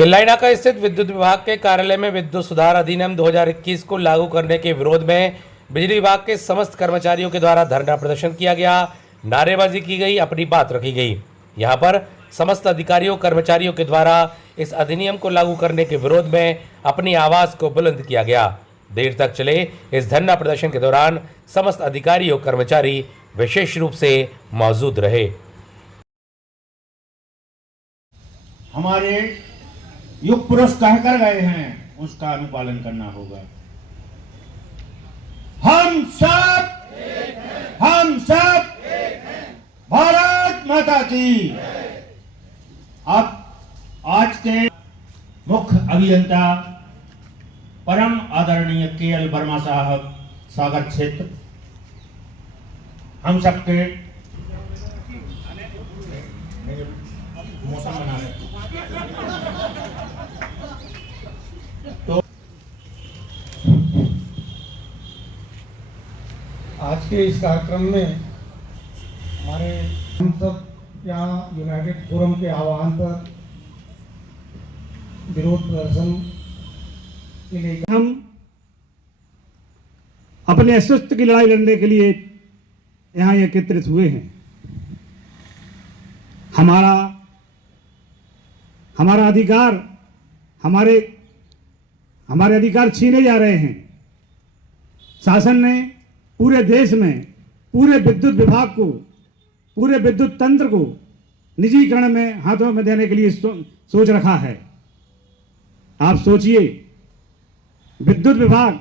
किल्लाईनाका स्थित विद्युत विभाग के कार्यालय में विद्युत सुधार अधिनियम 2021 को लागू करने के विरोध में बिजली विभाग के समस्त कर्मचारियों के द्वारा धरना प्रदर्शन किया गया, नारेबाजी की गई, अपनी बात रखी गई। यहां पर समस्त अधिकारियों कर्मचारियों के द्वारा इस अधिनियम को लागू करने के विरोध में अपनी आवाज को बुलंद किया गया। देर तक चले इस धरना प्रदर्शन के दौरान समस्त अधिकारी और कर्मचारी विशेष रूप से मौजूद रहे। हमारे युग पुरुष कह कर गए हैं, उसका अनुपालन करना होगा। हम सब भारत माता की। अब आज के मुख्य अभियंता परम आदरणीय के.एल. वर्मा साहब, सागर क्षेत्र, हम सबके मौसम बना रहे। तो आज के इस कार्यक्रम में हमारे हम सब यहाँ यूनाइटेड फोरम के आह्वान पर विरोध प्रदर्शन के लिए हम अपने अस्तित्व की लड़ाई लड़ने के लिए यहाँ एकत्रित हुए हैं। हमारा अधिकार हमारे अधिकार छीने जा रहे हैं। शासन ने पूरे देश में पूरे विद्युत विभाग को, पूरे विद्युत तंत्र को निजीकरण में हाथों में देने के लिए सोच रखा है। आप सोचिए, विद्युत विभाग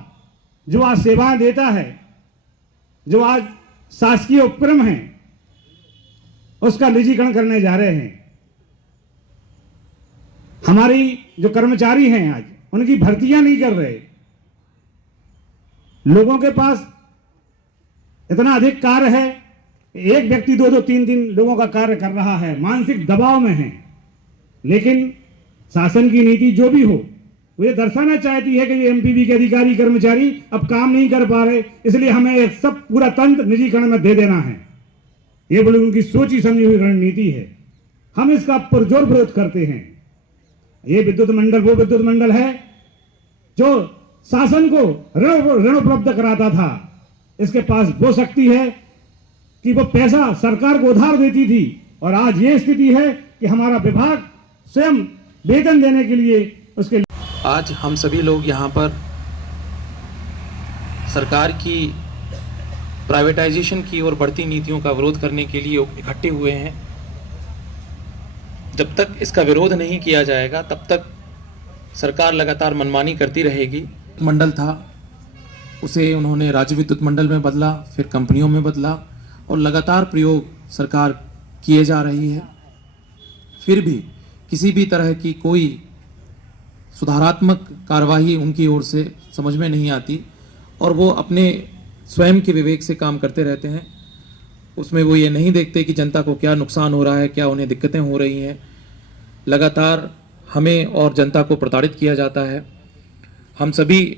जो आज सेवाएं देता है, जो आज शासकीय उपक्रम है, उसका निजीकरण करने जा रहे हैं। हमारी जो कर्मचारी हैं आज, उनकी भर्तियां नहीं कर रहे। लोगों के पास इतना अधिक कार्य है, एक व्यक्ति 2-2, 3-3 लोगों का कार्य कर रहा है, मानसिक दबाव में है। लेकिन शासन की नीति जो भी हो, वो ये दर्शाना चाहती है कि ये एमपीबी के अधिकारी कर्मचारी अब काम नहीं कर पा रहे, इसलिए हमें सब पूरा तंत्र निजीकरण में दे देना है। ये बोले उनकी सोची समझी हुई रणनीति है। हम इसका पुरजोर विरोध करते हैं। ये विद्युत मंडल वो विद्युत मंडल है जो शासन को ऋण उपलब्ध कराता था। इसके पास वो शक्ति है कि वो पैसा सरकार को उधार देती थी, और आज ये स्थिति है कि हमारा विभाग स्वयं वेतन देने के लिए उसके। आज हम सभी लोग यहाँ पर सरकार की प्राइवेटाइजेशन की और बढ़ती नीतियों का विरोध करने के लिए इकट्ठे हुए हैं। जब तक इसका विरोध नहीं किया जाएगा, तब तक सरकार लगातार मनमानी करती रहेगी। मंडल था, उसे उन्होंने राज्य विद्युत मंडल में बदला, फिर कंपनियों में बदला, और लगातार प्रयोग सरकार किए जा रही है। फिर भी किसी भी तरह की कोई सुधारात्मक कार्यवाही उनकी ओर से समझ में नहीं आती, और वो अपने स्वयं के विवेक से काम करते रहते हैं। उसमें वो ये नहीं देखते कि जनता को क्या नुकसान हो रहा है, क्या उन्हें दिक्कतें हो रही हैं। लगातार हमें और जनता को प्रताड़ित किया जाता है। हम सभी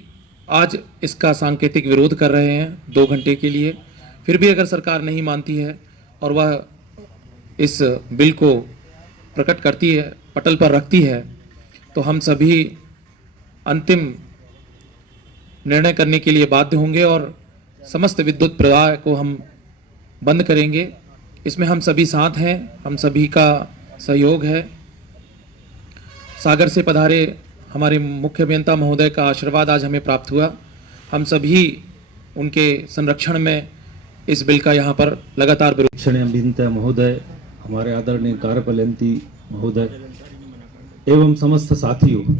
आज इसका सांकेतिक विरोध कर रहे हैं 2 घंटे के लिए। फिर भी अगर सरकार नहीं मानती है और वह इस बिल को प्रकट करती है, पटल पर रखती है, तो हम सभी अंतिम निर्णय करने के लिए बाध्य होंगे और समस्त विद्युत प्रवाह को हम बंद करेंगे। इसमें हम सभी साथ हैं, हम सभी का सहयोग है। सागर से पधारे हमारे मुख्य अभियंता महोदय का आशीर्वाद आज हमें प्राप्त हुआ। हम सभी उनके संरक्षण में इस बिल का यहाँ पर लगातार अभियंता महोदय, हमारे आदरणीय कार्यपालयंती महोदय एवं समस्त साथियों,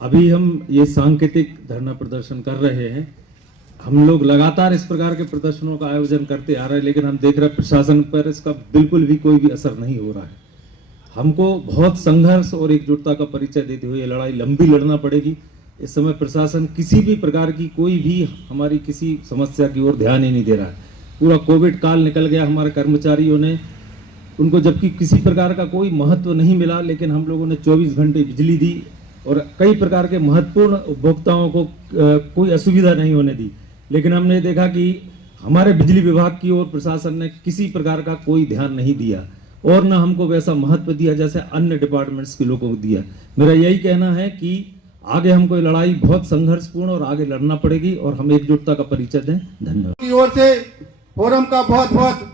अभी हम ये सांकेतिक धरना प्रदर्शन कर रहे हैं। हम लोग लगातार इस प्रकार के प्रदर्शनों का आयोजन करते आ रहे हैं, लेकिन हम देख रहे हैं प्रशासन पर इसका बिल्कुल भी कोई भी असर नहीं हो रहा है। हमको बहुत संघर्ष और एकजुटता का परिचय देते हुए ये लड़ाई लंबी लड़ना पड़ेगी। इस समय प्रशासन किसी भी प्रकार की कोई भी हमारी किसी समस्या की ओर ध्यान ही नहीं दे रहा है। पूरा कोविड काल निकल गया, हमारे कर्मचारियों ने उनको जबकि किसी प्रकार का कोई महत्व नहीं मिला, लेकिन हम लोगों ने 24 घंटे बिजली दी और कई प्रकार के महत्वपूर्ण उपभोक्ताओं को कोई असुविधा नहीं होने दी। लेकिन हमने देखा कि हमारे बिजली विभाग की ओर प्रशासन ने किसी प्रकार का कोई ध्यान नहीं दिया और ना हमको वैसा महत्व दिया जैसे अन्य डिपार्टमेंट्स के लोगों को दिया। मेरा यही कहना है कि आगे हमको ये लड़ाई बहुत संघर्षपूर्ण और आगे लड़ना पड़ेगी और हम एकजुटता का परिचय दें। धन्यवाद। की ओर से फोरम का बहुत बहुत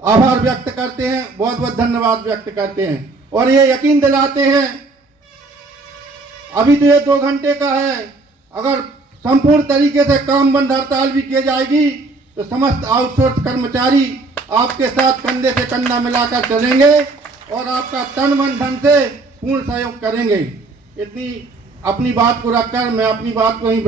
आभार व्यक्त करते हैं, बहुत बहुत धन्यवाद व्यक्त करते हैं और ये यकीन दिलाते हैं, अभी तो ये 2 घंटे का है, अगर संपूर्ण तरीके से काम बंद हड़ताल भी की जाएगी तो समस्त आउटसोर्स कर्मचारी आपके साथ कंधे से कंधा मिलाकर चलेंगे और आपका तन मन धन से पूर्ण सहयोग करेंगे। इतनी अपनी बात को रखकर मैं अपनी बात को ही